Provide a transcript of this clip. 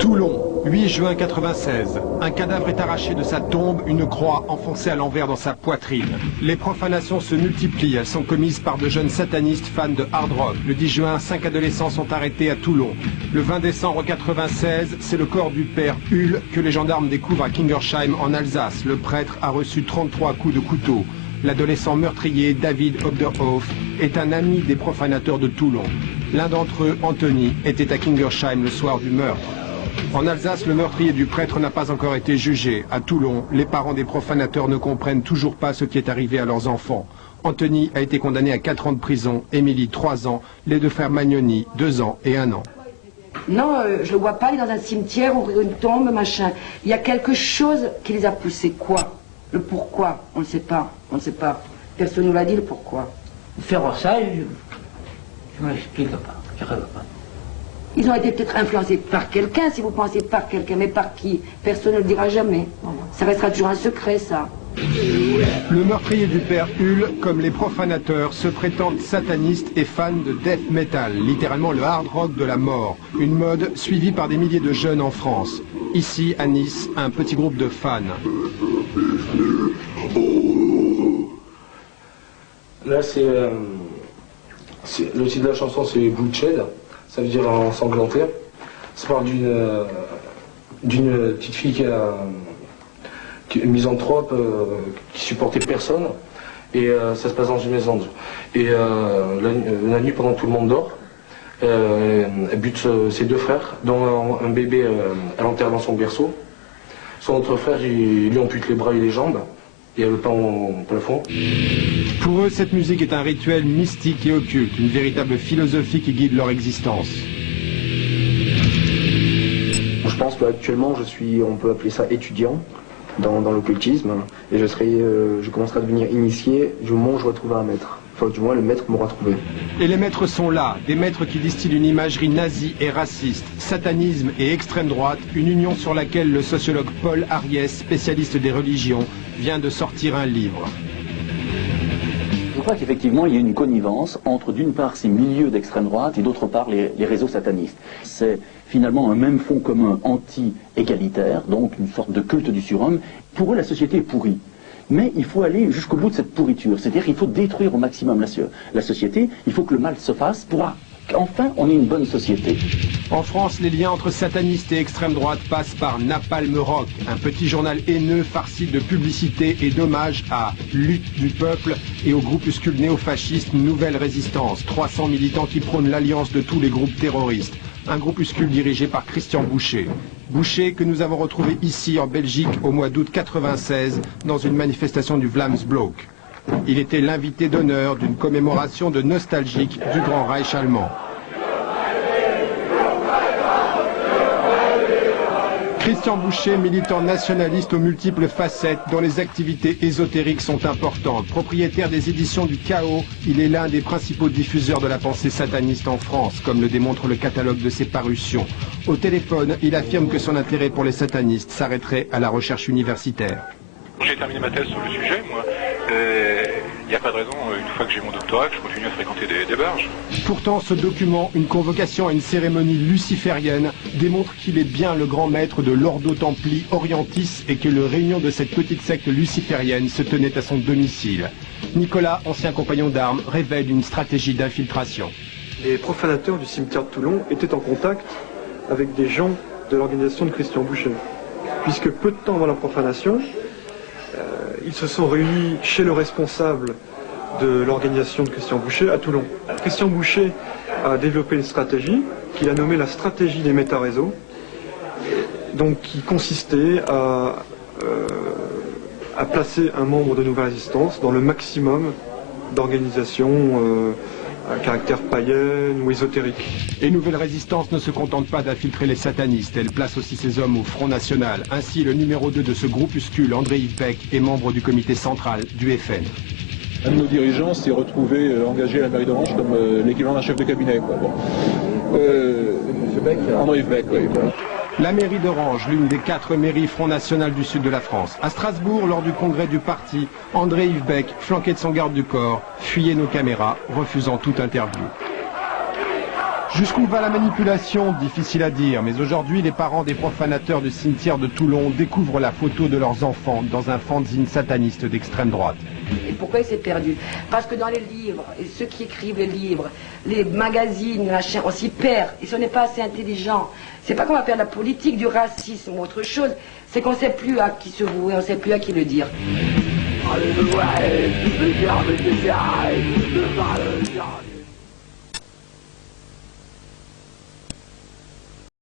Toulon, 8 juin 96. Un cadavre est arraché de sa tombe, une croix enfoncée à l'envers dans sa poitrine. Les profanations se multiplient, elles sont commises par de jeunes satanistes fans de hard rock. Le 10 juin, 5 adolescents sont arrêtés à Toulon. Le 20 décembre 96, c'est le corps du père Hull que les gendarmes découvrent à Kingersheim en Alsace. Le prêtre a reçu 33 coups de couteau. L'adolescent meurtrier, David Obderhoff, est un ami des profanateurs de Toulon. L'un d'entre eux, Anthony, était à Kingersheim le soir du meurtre. En Alsace, le meurtrier du prêtre n'a pas encore été jugé. À Toulon, les parents des profanateurs ne comprennent toujours pas ce qui est arrivé à leurs enfants. Anthony a été condamné à 4 ans de prison, Émilie 3 ans, les deux frères Magnoni 2 ans et 1 an. Non, je le vois pas, il est dans un cimetière, ouvrir une tombe, machin. Il y a quelque chose qui les a poussés. Quoi? Le pourquoi? On ne sait pas. On ne sait pas. Personne ne nous l'a dit le pourquoi. Faire ça, je ne m'explique pas. Je rêve pas. Ils ont été peut-être influencés par quelqu'un, si vous pensez par quelqu'un, mais par qui? Personne ne le dira jamais. Ça restera toujours un secret, ça. Le meurtrier du père Hull, comme les profanateurs, se prétendent satanistes et fans de death metal, littéralement le hard rock de la mort, une mode suivie par des milliers de jeunes en France. Ici, à Nice, un petit groupe de fans. Là, c'est le titre de la chanson, c'est Bloodshed, ça veut dire ensanglanté. Ça parle d'une petite fille qui est misanthrope, qui supportait personne, et ça se passe dans une maison. Et la nuit, pendant que tout le monde dort, elle bute ses 2 frères, dont un bébé, elle enterre dans son berceau. Son autre frère, il lui ampute les bras et les jambes, et elle le peint au plafond. Pour eux, cette musique est un rituel mystique et occulte, une véritable philosophie qui guide leur existence. Je pense qu'actuellement, je suis, on peut appeler ça étudiant dans l'occultisme, et je commencerai à devenir initié du moment où je retrouverai un maître. Enfin, du moins, le maître m'aura trouvé. Et les maîtres sont là, des maîtres qui distillent une imagerie nazie et raciste, satanisme et extrême droite, une union sur laquelle le sociologue Paul Ariès, spécialiste des religions, vient de sortir un livre. Je crois qu'effectivement, il y a une connivence entre, d'une part, ces milieux d'extrême droite et d'autre part, les réseaux satanistes. C'est finalement un même fond commun anti-égalitaire, donc une sorte de culte du surhomme. Pour eux, la société est pourrie. Mais il faut aller jusqu'au bout de cette pourriture. C'est-à-dire qu'il faut détruire au maximum la société. Il faut que le mal se fasse pour qu'enfin on ait une bonne société. En France, les liens entre satanistes et extrême droite passent par Napalm Rock, un petit journal haineux farci de publicité et d'hommages à Lutte du peuple et au groupuscule néofasciste Nouvelle Résistance, 300 militants qui prônent l'alliance de tous les groupes terroristes. Un groupuscule dirigé par Christian Boucher. Boucher que nous avons retrouvé ici en Belgique au mois d'août 96 dans une manifestation du Vlaamsblok. Il était l'invité d'honneur d'une commémoration de nostalgique du Grand Reich allemand. Christian Boucher, militant nationaliste aux multiples facettes, dont les activités ésotériques sont importantes. Propriétaire des éditions du Chaos, il est l'un des principaux diffuseurs de la pensée sataniste en France, comme le démontre le catalogue de ses parutions. Au téléphone, il affirme que son intérêt pour les satanistes s'arrêterait à la recherche universitaire. J'ai terminé ma thèse sur le sujet, moi. Il n'y a pas de raison, une fois que j'ai mon doctorat, que je continue à fréquenter des barges. Pourtant, ce document, une convocation à une cérémonie luciférienne, démontre qu'il est bien le grand maître de l'Ordo Templi Orientis et que la réunion de cette petite secte luciférienne se tenait à son domicile. Nicolas, ancien compagnon d'armes, révèle une stratégie d'infiltration. Les profanateurs du cimetière de Toulon étaient en contact avec des gens de l'organisation de Christian Boucher, puisque peu de temps avant la profanation, ils se sont réunis chez le responsable de l'organisation de Christian Boucher à Toulon. Christian Boucher a développé une stratégie qu'il a nommée la stratégie des méta-réseaux, donc qui consistait à placer un membre de Nouvelle Résistance dans le maximum d'organisations à caractère païenne ou ésotérique. Et Nouvelle Résistance ne se contente pas d'infiltrer les satanistes, elle place aussi ses hommes au Front National. Ainsi, le numéro 2 de ce groupuscule, André-Yves Beck, est membre du comité central du FN. Un de nos dirigeants s'est retrouvé engagé à la mairie d'Orange comme l'équivalent d'un chef de cabinet. Quoi. Bon. André-Yves Beck, oui. Voilà. La mairie d'Orange, l'une des 4 mairies Front National du sud de la France. À Strasbourg, lors du congrès du parti, André-Yves Beck, flanqué de son garde du corps, fuyait nos caméras, refusant toute interview. Jusqu'où va la manipulation? Difficile à dire, mais aujourd'hui, les parents des profanateurs du cimetière de Toulon découvrent la photo de leurs enfants dans un fanzine sataniste d'extrême droite. Et pourquoi il s'est perdu? Parce que dans les livres, et ceux qui écrivent les livres, les magazines, machin, on s'y perd. Et ce n'est pas assez intelligent. C'est pas qu'on va faire de la politique, du racisme ou autre chose. C'est qu'on ne sait plus à qui se vouer, on ne sait plus à qui le dire. Allez,